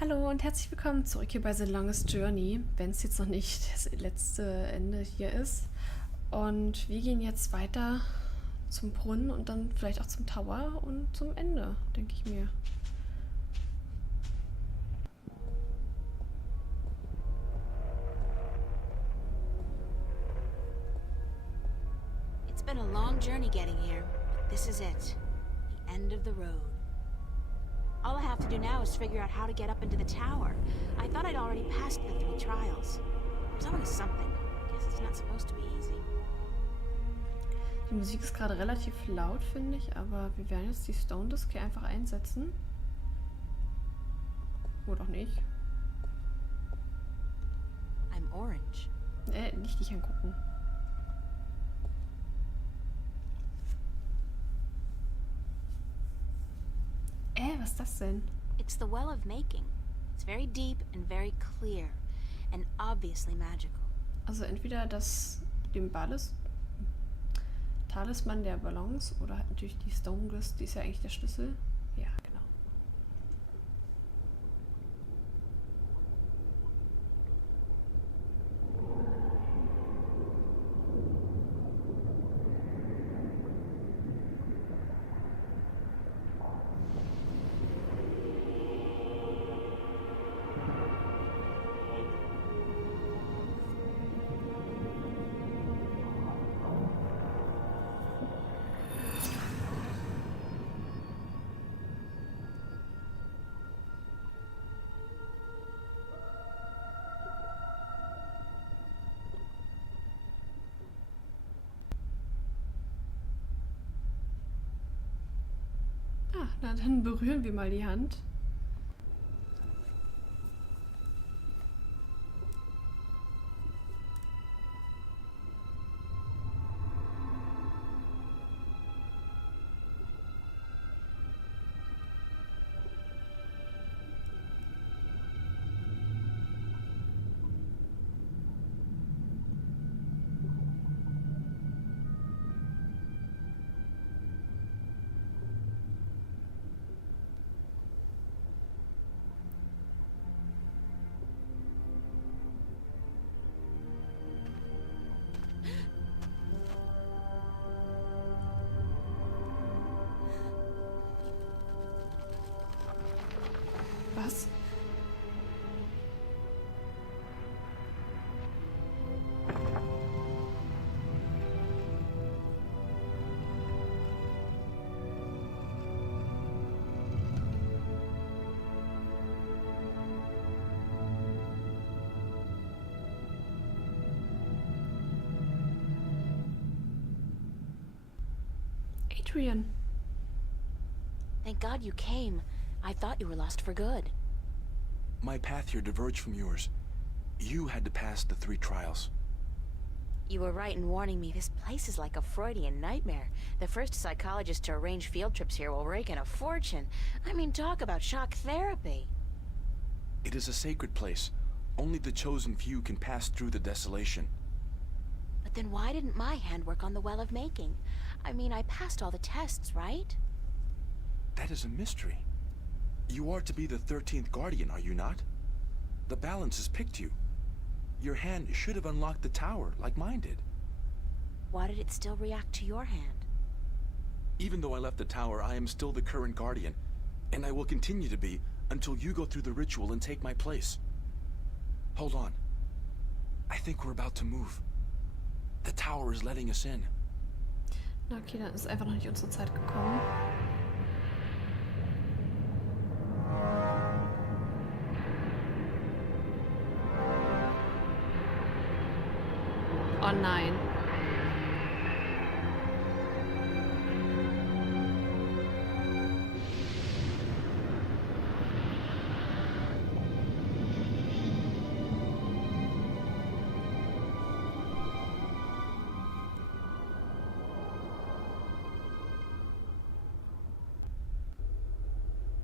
Hallo und herzlich willkommen zurück hier bei The Longest Journey, wenn es jetzt noch nicht das letzte Ende hier ist. Und wir gehen jetzt weiter zum Brunnen und dann vielleicht auch zum Tower und zum Ende, denke ich mir. It's been a long journey getting here, but this is it. The end of the road. All I have to do now is figure out how to get up into the tower. I thought I'd already passed the 3 trials. There's always something. Guess it's not supposed to be easy. Die Musik ist gerade relativ laut, finde ich, aber wir werden jetzt die Stone Disk hier einfach einsetzen. Oder auch nicht. I'm orange. Nicht dich angucken. Was ist das denn? It's the well of making. It's very deep and very clear. And obviously magical. Also entweder dem Talisman der Balance oder halt natürlich die Stone Disk, die ist ja eigentlich der Schlüssel. Ja, genau. Na, dann berühren wir mal die Hand. Was? Adrian. Thank God you came. I thought you were lost for good. My path here diverged from yours. You had to pass the 3 trials. You were right in warning me. This place is like a Freudian nightmare. The first psychologist to arrange field trips here will rake in a fortune. I mean, talk about shock therapy. It is a sacred place. Only the chosen few can pass through the desolation. But then why didn't my hand work on the well of making? I mean, I passed all the tests, right? That is a mystery. You are to be the 13th Guardian, are you not? The balance has picked you. Your hand should have unlocked the tower, like mine did. Why did it still react to your hand? Even though I left the tower, I am still the current Guardian, and I will continue to be until you go through the ritual and take my place. Hold on. I think we're about to move. The tower is letting us in. Na okay, dann ist einfach noch nicht unsere Zeit gekommen. Oh nein.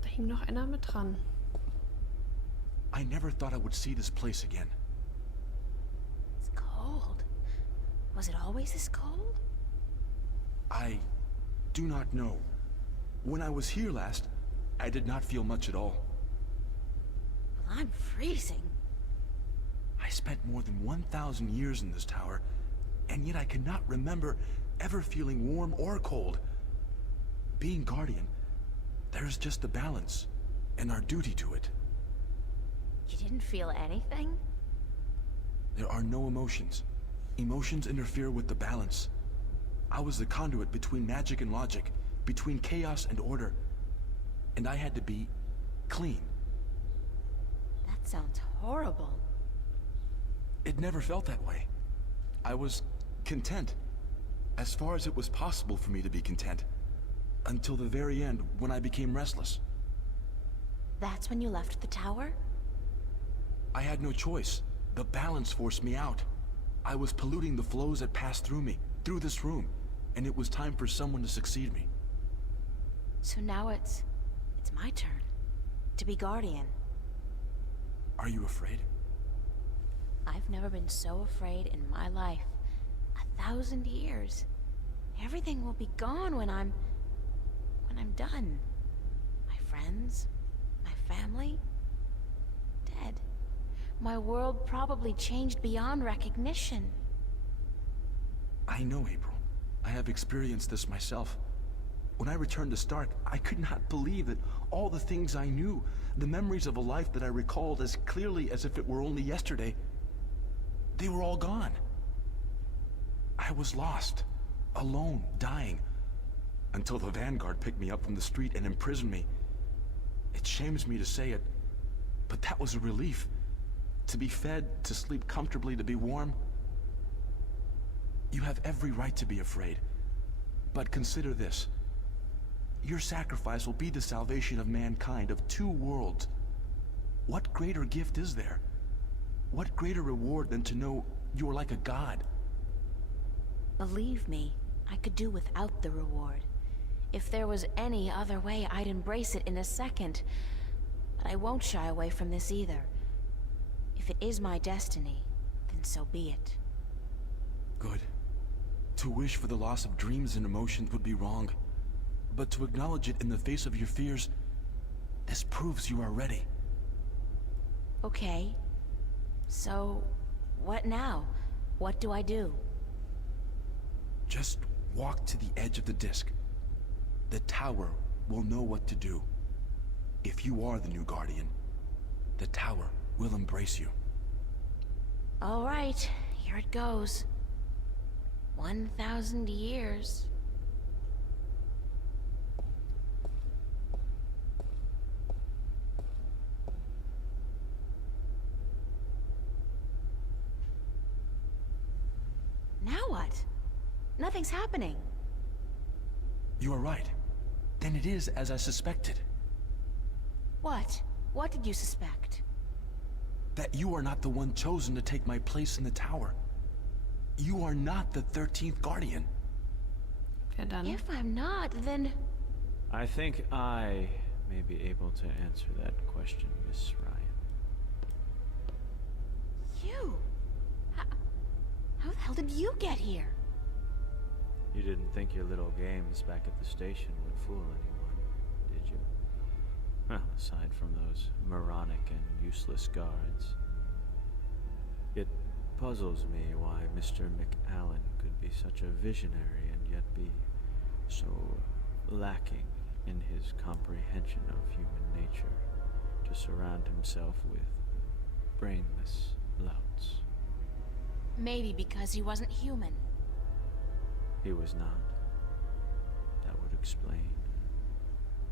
Da hing noch einer mit dran. I never thought I would see this place again. It's cold. Was it always this cold? I do not know. When I was here last, I did not feel much at all. I'm freezing. I spent more than 1,000 years in this tower, and yet I cannot remember ever feeling warm or cold. Being guardian, there is just a balance, and our duty to it. You didn't feel anything? There are no emotions. Emotions interfere with the balance. I was the conduit between magic and logic, between chaos and order, and I had to be clean. That sounds horrible. It never felt that way. I was content, as far as it was possible for me to be content, until the very end when I became restless. That's when you left the tower? I had no choice. The balance forced me out. I was polluting the flows that passed through me, through this room, and it was time for someone to succeed me. So now it's my turn to be guardian. Are you afraid? I've never been so afraid in my life. 1,000 years. Everything will be gone when I'm done. My friends, my family, dead. My world probably changed beyond recognition. I know, April. I have experienced this myself. When I returned to Stark, I could not believe that all the things I knew, the memories of a life that I recalled as clearly as if it were only yesterday, they were all gone. I was lost, alone, dying, until the Vanguard picked me up from the street and imprisoned me. It shames me to say it, but that was a relief. To be fed, to sleep comfortably, to be warm. You have every right to be afraid. But consider this. Your sacrifice will be the salvation of mankind, of two worlds. What greater gift is there? What greater reward than to know you are like a god? Believe me, I could do without the reward. If there was any other way, I'd embrace it in a second. But I won't shy away from this either. If it is my destiny, then so be it. Good. To wish for the loss of dreams and emotions would be wrong. But to acknowledge it in the face of your fears, this proves you are ready. Okay. So, what now? What do I do? Just walk to the edge of the disc. The tower will know what to do. If you are the new guardian, the tower will embrace you. All right, here it goes. 1,000 years. Now what? Nothing's happening. You are right. Then it is as I suspected. What? What did you suspect? That you are not the one chosen to take my place in the tower. You are not the 13th Guardian. Wer dann? If I'm not, then... I think I may be able to answer that question, Miss Ryan. You? How the hell did you get here? You didn't think your little games back at the station would fool anyone, did you? Well, aside from those moronic and useless guards. It puzzles me why Mr. McAllen could be such a visionary and yet be so lacking in his comprehension of human nature to surround himself with brainless louts. Maybe because he wasn't human. He was not. That would explain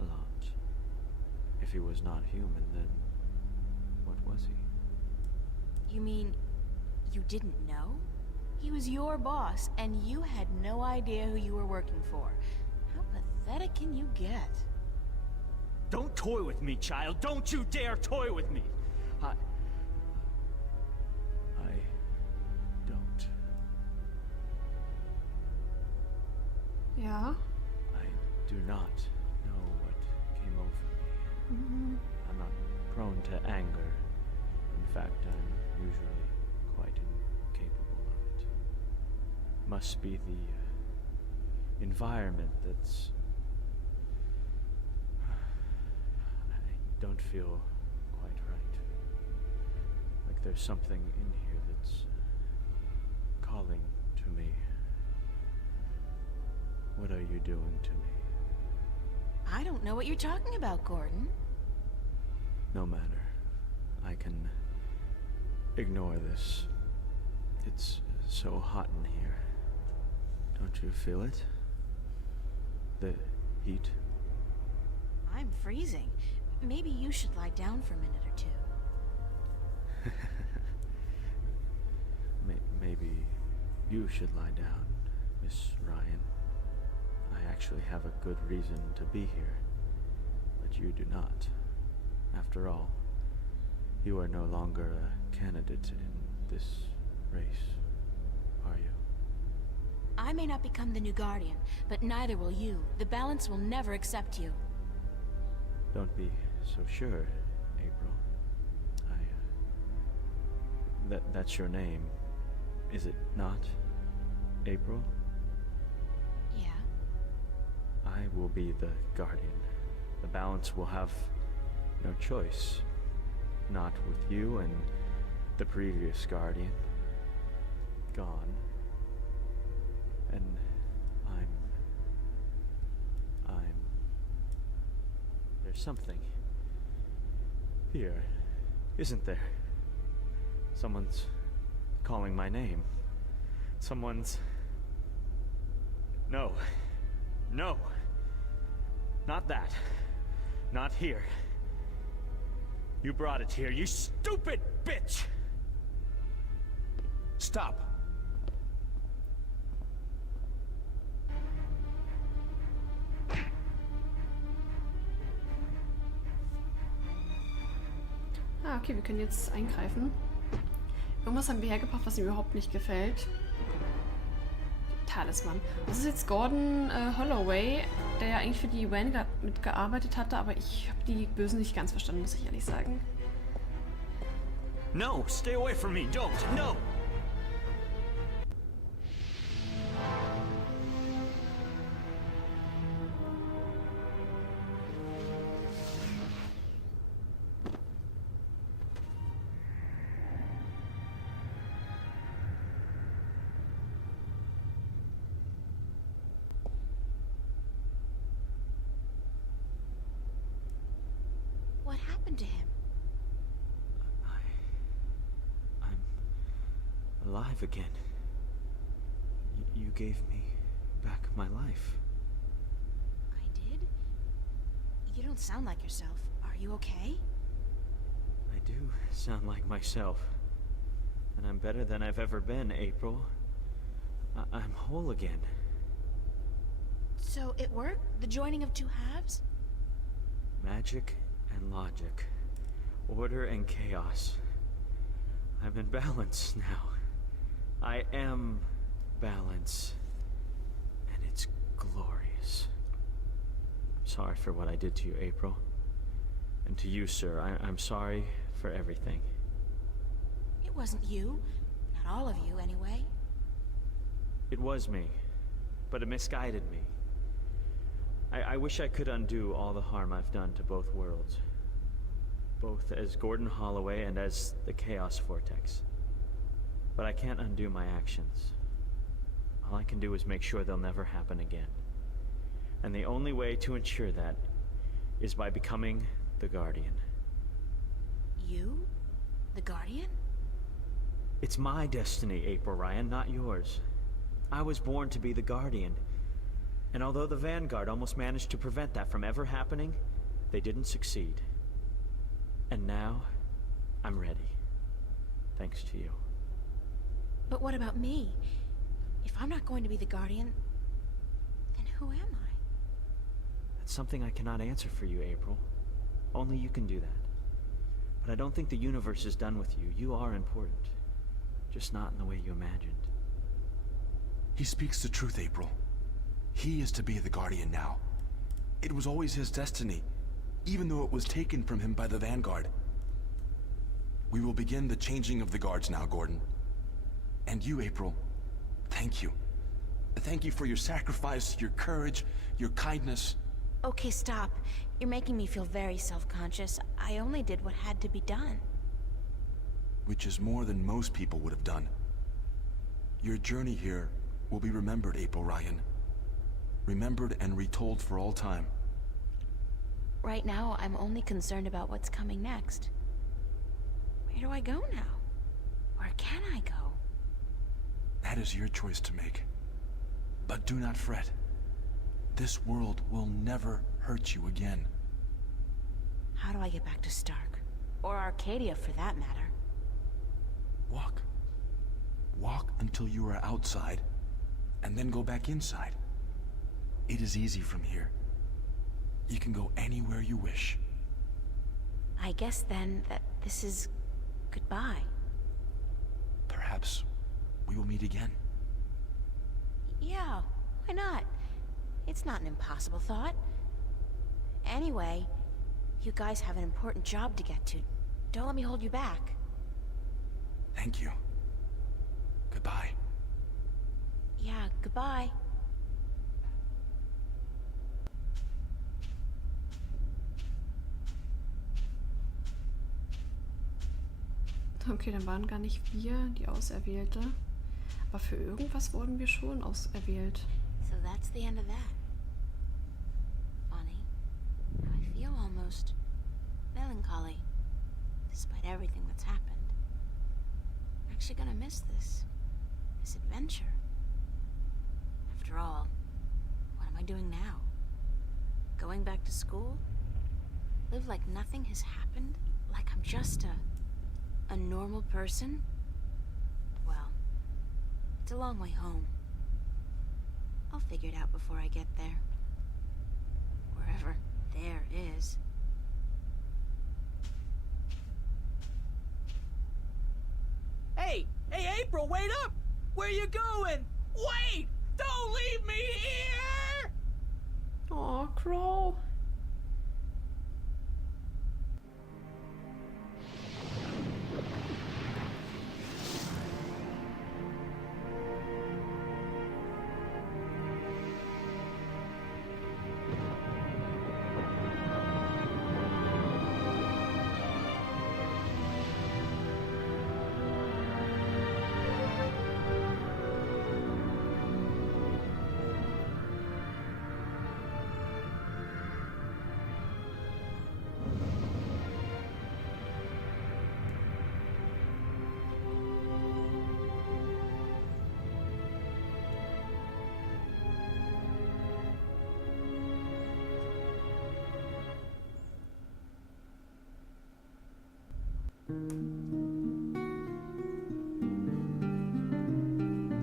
a lot. If he was not human, then what was he? You mean you didn't know? He was your boss, and you had no idea who you were working for. How pathetic can you get? Don't toy with me, child. Don't you dare toy with me. I don't. Ja. I do not know what came over me. I'm not prone to anger. In fact, I'm usually quite incapable of it. Must be the environment that's... I don't feel quite right. there's something in here that's calling to me. What are you doing to me? I don't know what you're talking about, Gordon. No matter. I can ignore this. It's so hot in here. Don't you feel it? The heat? I'm freezing. Maybe you should lie down for a minute or two. Maybe you should lie down, Miss Ryan. I actually have a good reason to be here, but you do not. After all, you are no longer a candidate in this race, are you? I may not become the new Guardian, but neither will you. The balance will never accept you. Don't be so sure, April. That's your name, is it not? April? Yeah. I will be the Guardian. The balance will have no choice. Not with you and the previous Guardian. Gone. And there's something here, isn't there? Someone's calling my name. Someone's... No. No. Not that. Not here. You brought it here, you stupid bitch! Stop! Ah, okay, wir können jetzt eingreifen. Irgendwas haben wir hergebracht, was ihm überhaupt nicht gefällt. Talisman. Das ist jetzt Gordon Holloway, der ja eigentlich für die Vanguard mitgearbeitet hatte, aber ich habe die Bösen nicht ganz verstanden, muss ich ehrlich sagen. No, stay away from me. Don't. No. What happened to him? I'm alive again. You gave me back my life. I did? You don't sound like yourself. Are you okay? I do sound like myself. And I'm better than I've ever been, April. I'm whole again. So it worked? The joining of two halves? Magic and logic. Order and chaos. I'm in balance now. I am balance. And it's glorious. I'm sorry for what I did to you, April. And to you, sir, I'm sorry for everything. It wasn't you. Not all of you, anyway. It was me, but it misguided me. I wish I could undo all the harm I've done to both worlds. Both as Gordon Holloway and as the Chaos Vortex. But I can't undo my actions. All I can do is make sure they'll never happen again. And the only way to ensure that is by becoming the Guardian. You? The Guardian? It's my destiny, April Ryan, not yours. I was born to be the Guardian. And although the Vanguard almost managed to prevent that from ever happening, they didn't succeed. And now, I'm ready. Thanks to you. But what about me? If I'm not going to be the Guardian, then who am I? That's something I cannot answer for you, April. Only you can do that. But I don't think the universe is done with you. You are important. Just not in the way you imagined. He speaks the truth, April. He is to be the Guardian now. It was always his destiny, even though it was taken from him by the Vanguard. We will begin the changing of the guards now, Gordon. And you, April, thank you. Thank you for your sacrifice, your courage, your kindness. Okay, stop. You're making me feel very self-conscious. I only did what had to be done. which is more than most people would have done. Your journey here will be remembered, April Ryan. Remembered and retold for all time. Right now, I'm only concerned about what's coming next. Where do I go now? Where can I go? That is your choice to make. But do not fret. This world will never hurt you again. How do I get back to Stark? Or Arcadia, for that matter? Walk. Walk until you are outside, and then go back inside. It is easy from here. You can go anywhere you wish. I guess then that this is goodbye. Perhaps we will meet again. Yeah, why not? It's not an impossible thought. Anyway, you guys have an important job to get to. Don't let me hold you back. Thank you. Goodbye. Yeah, goodbye. Okay, dann waren gar nicht wir die Auserwählte. Aber für irgendwas wurden wir schon auserwählt. So that's the end of that. Funny. I feel almost melancholy, despite everything that's happened. I'm actually gonna miss this adventure. After all, what am I doing now? Going back to school? Live like nothing has happened? Like I'm just a normal person? Well, it's a long way home. I'll figure it out before I get there. Wherever there is. Hey! Hey, April, wait up! Where you going? Wait! Don't leave me here! Oh, Crow.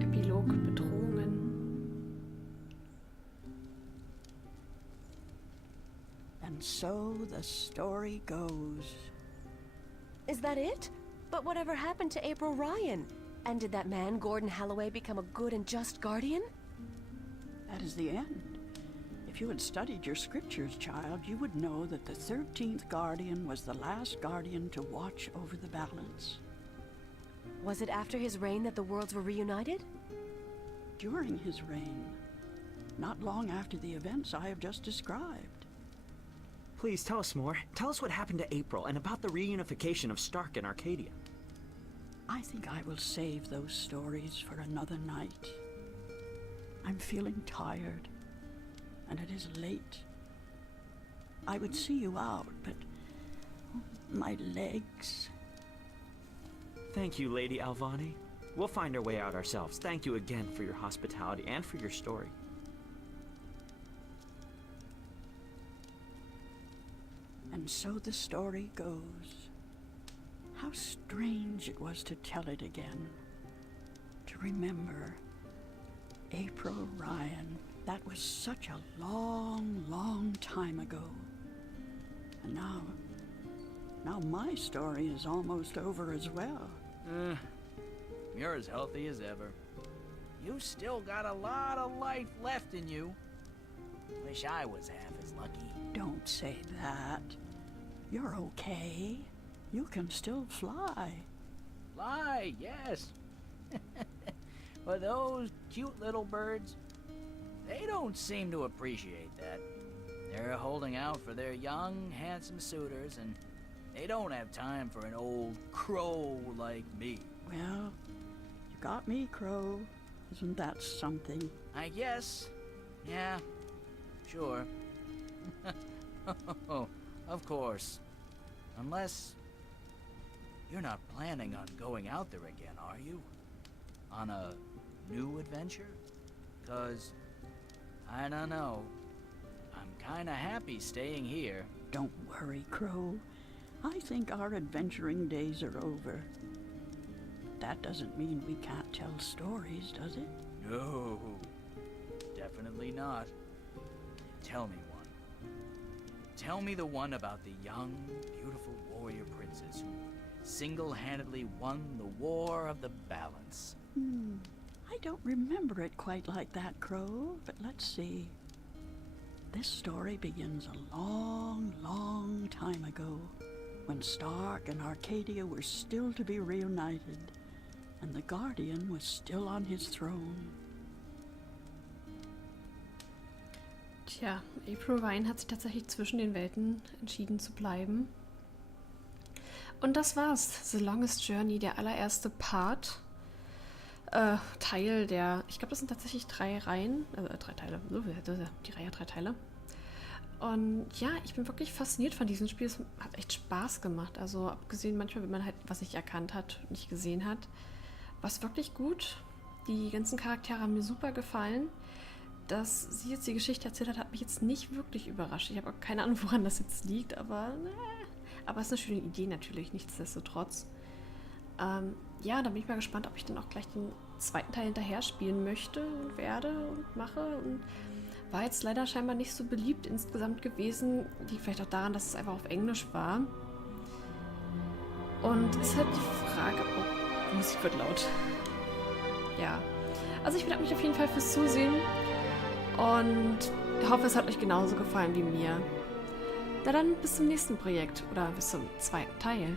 Epilog Bedrohungen. And so the story goes. Is that it? But whatever happened to April Ryan? And did that man, Gordon Holloway, become a good and just guardian? That is the end. If you had studied your scriptures, child, you would know that the 13th guardian was the last guardian to watch over the balance. Was it after his reign that the worlds were reunited? During his reign. Not long after the events I have just described. Please tell us more. Tell us what happened to April and about the reunification of Stark and Arcadia. I think I will save those stories for another night. I'm feeling tired, and it is late. I would see you out, but my legs. Thank you, Lady Alvani. We'll find our way out ourselves. Thank you again for your hospitality and for your story. And so the story goes. How strange it was to tell it again. To remember April Ryan. That was such a long, long time ago. And now my story is almost over as well. You're as healthy as ever. You still got a lot of life left in you. Wish I was half as lucky. Don't say that. You're okay. You can still fly. Fly, yes. But those cute little birds, they don't seem to appreciate that. They're holding out for their young, handsome suitors, and They don't have time for an old crow like me. Well, you got me, Crow. Isn't that something? I guess. Yeah, sure. Of course. Unless you're not planning on going out there again, are you? On a new adventure? 'Cause I don't know. I'm kinda happy staying here. Don't worry, Crow. I think our adventuring days are over. But that doesn't mean we can't tell stories, does it? No, definitely not. Tell me one. Tell me the one about the young, beautiful warrior princess who single-handedly won the War of the Balance. I don't remember it quite like that, Crow, but let's see. This story begins a long, long time ago, when Stark and Arcadia were still to be reunited, and the Guardian was still on his throne. Tja, April Ryan hat sich tatsächlich zwischen den Welten entschieden zu bleiben. Und das war's. The Longest Journey, der allererste Part. Teil der, ich glaube, das sind tatsächlich 3 Reihen, also 3 Teile, die Reihe hat 3 Teile. Und ja, ich bin wirklich fasziniert von diesem Spiel. Es hat echt Spaß gemacht. Also abgesehen manchmal, wenn man halt was nicht erkannt hat, nicht gesehen hat, war es wirklich gut. Die ganzen Charaktere haben mir super gefallen. Dass sie jetzt die Geschichte erzählt hat, hat mich jetzt nicht wirklich überrascht. Ich habe auch keine Ahnung, woran das jetzt liegt, aber es ist eine schöne Idee natürlich, nichtsdestotrotz. Ja, da bin ich mal gespannt, ob ich dann auch gleich den zweiten Teil hinterher spielen möchte und werde und mache. Und war jetzt leider scheinbar nicht so beliebt insgesamt gewesen. Liegt vielleicht auch daran, dass es einfach auf Englisch war. Und es ist halt die Frage, oh, die Musik wird laut. Ja, also ich bedanke mich auf jeden Fall fürs Zusehen und hoffe, es hat euch genauso gefallen wie mir. Na dann, bis zum nächsten Projekt oder bis zum zweiten Teil.